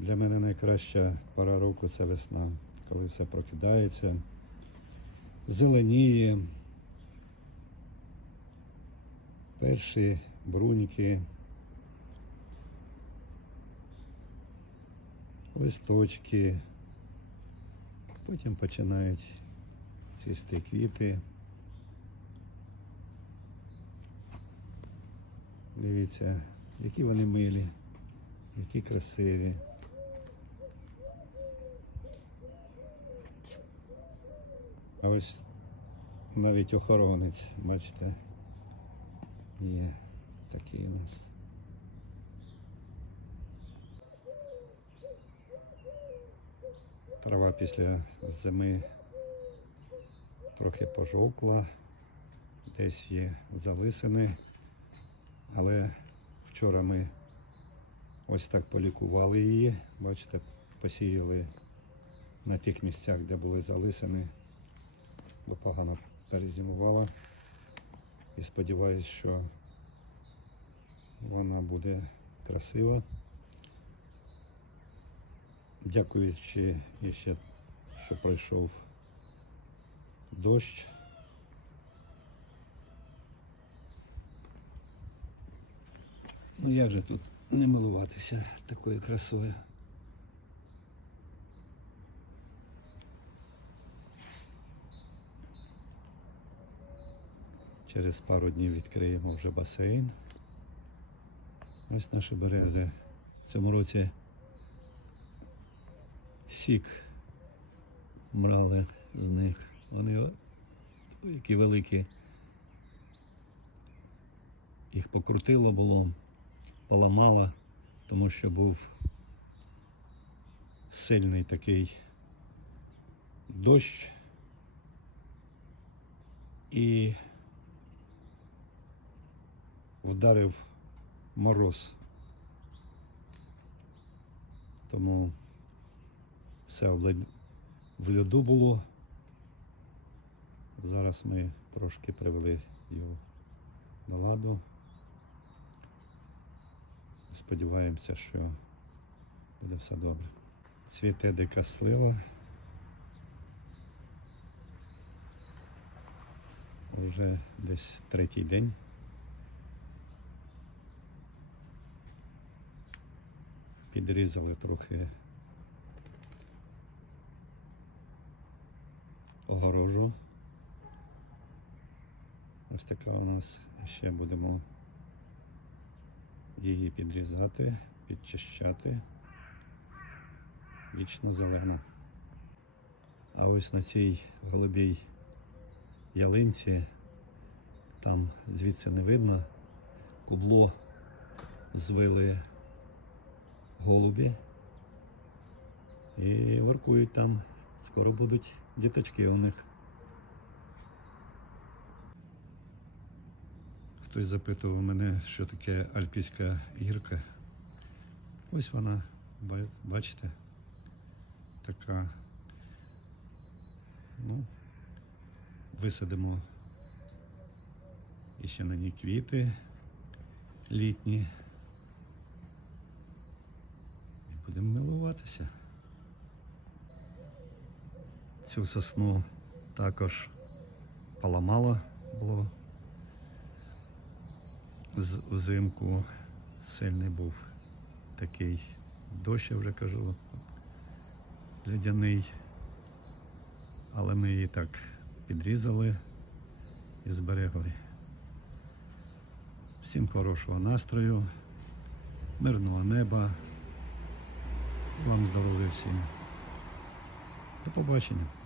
Для мене найкраща пора року це весна, коли все прокидається, зеленіє. Перші бруньки, листочки, потім починають цвісти квіти. Дивіться, які вони милі, які красиві. Ось навіть охоронець, бачите, є такий у нас. Трава після зими трохи пожовкла, десь є залисини, але вчора ми ось так полікували її. Бачите, посіяли на тих місцях, де були залисини, бо погано перезимувала. І сподіваюся, що вона буде красива. Дякуючи ще, що пройшов дощ. Ну як же тут не милуватися такою красою? Через пару днів відкриємо вже басейн. Ось наші берези. В цьому році сік брали з них. Вони які великі. Їх покрутило було, поламало, тому що був сильний такий дощ і вдарив мороз. Тому все в льоду було. Зараз ми трошки привели його до ладу. Сподіваємося, що буде все добре. Цвіте дика слива. Вже десь третій день. Підрізали трохи огорожу. Ось така у нас ще будемо її підрізати, підчищати. Вічно зелена. А ось на цій голубій ялинці, там звідси не видно, кубло звили голубі і воркують там. Скоро будуть діточки у них. Хтось запитував мене, що таке альпійська гірка. Ось вона, бачите, така. Ну, висадимо іще на ній квіти літні. І будемо милуватися. Цю сосну також поламало було. Взимку сильний був такий дощ, я вже кажу, льодяний. Але ми її так підрізали і зберегли. Всім хорошого настрою, мирного неба. Вам здоров'я всім. До побачення.